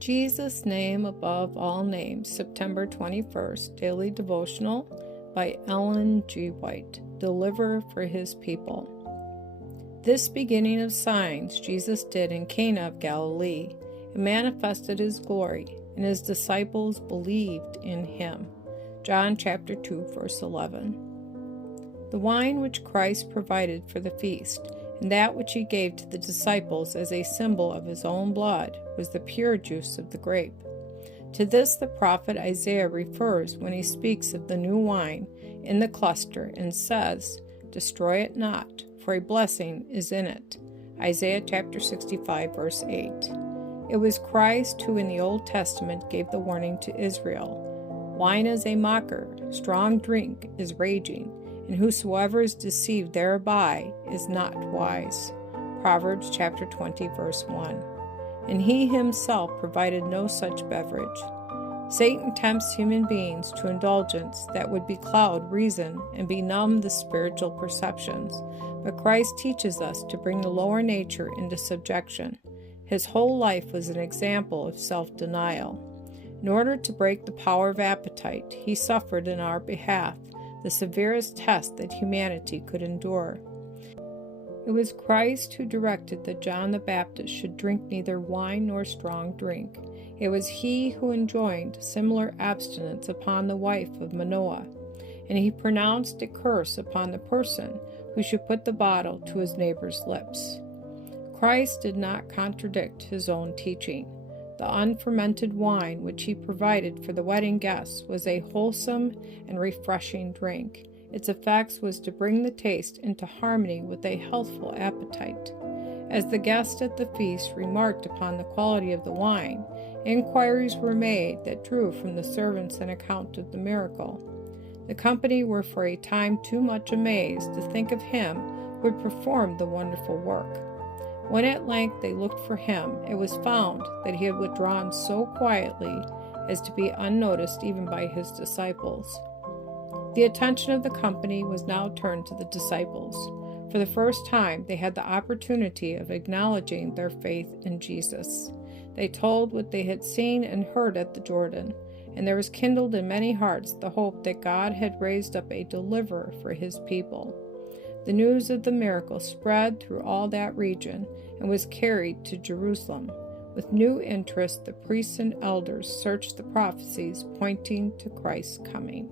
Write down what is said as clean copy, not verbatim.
Jesus' Name Above All Names, September 21st, Daily Devotional by Ellen G. White, Deliverer for His People. This beginning of signs Jesus did in Cana of Galilee, and manifested His glory, and His disciples believed in Him. John chapter 2, verse 11. The wine which Christ provided for the feast, and that which He gave to the disciples as a symbol of His own blood, was the pure juice of the grape. To this the prophet Isaiah refers when he speaks of the new wine in the cluster and says, "Destroy it not, for a blessing is in it." Isaiah chapter 65, verse 8. It was Christ who in the Old Testament gave the warning to Israel. Wine is a mocker, strong drink is raging, and whosoever is deceived thereby is not wise. Proverbs chapter 20, verse 1. And He Himself provided no such beverage. Satan tempts human beings to indulgence that would becloud reason and benumb the spiritual perceptions, but Christ teaches us to bring the lower nature into subjection. His whole life was an example of self-denial. In order to break the power of appetite, He suffered in our behalf, the severest test that humanity could endure. It was Christ who directed that John the Baptist should drink neither wine nor strong drink. It was He who enjoined similar abstinence upon the wife of Manoah, and He pronounced a curse upon the person who should put the bottle to his neighbor's lips. Christ did not contradict His own teaching. The unfermented wine which He provided for the wedding guests was a wholesome and refreshing drink. Its effects was to bring the taste into harmony with a healthful appetite. As the guests at the feast remarked upon the quality of the wine, inquiries were made that drew from the servants an account of the miracle. The company were for a time too much amazed to think of Him who had performed the wonderful work. When at length they looked for Him, it was found that He had withdrawn so quietly as to be unnoticed even by His disciples. The attention of the company was now turned to the disciples. For the first time, they had the opportunity of acknowledging their faith in Jesus. They told what they had seen and heard at the Jordan, and there was kindled in many hearts the hope that God had raised up a deliverer for His people. The news of the miracle spread through all that region and was carried to Jerusalem. With new interest, the priests and elders searched the prophecies pointing to Christ's coming.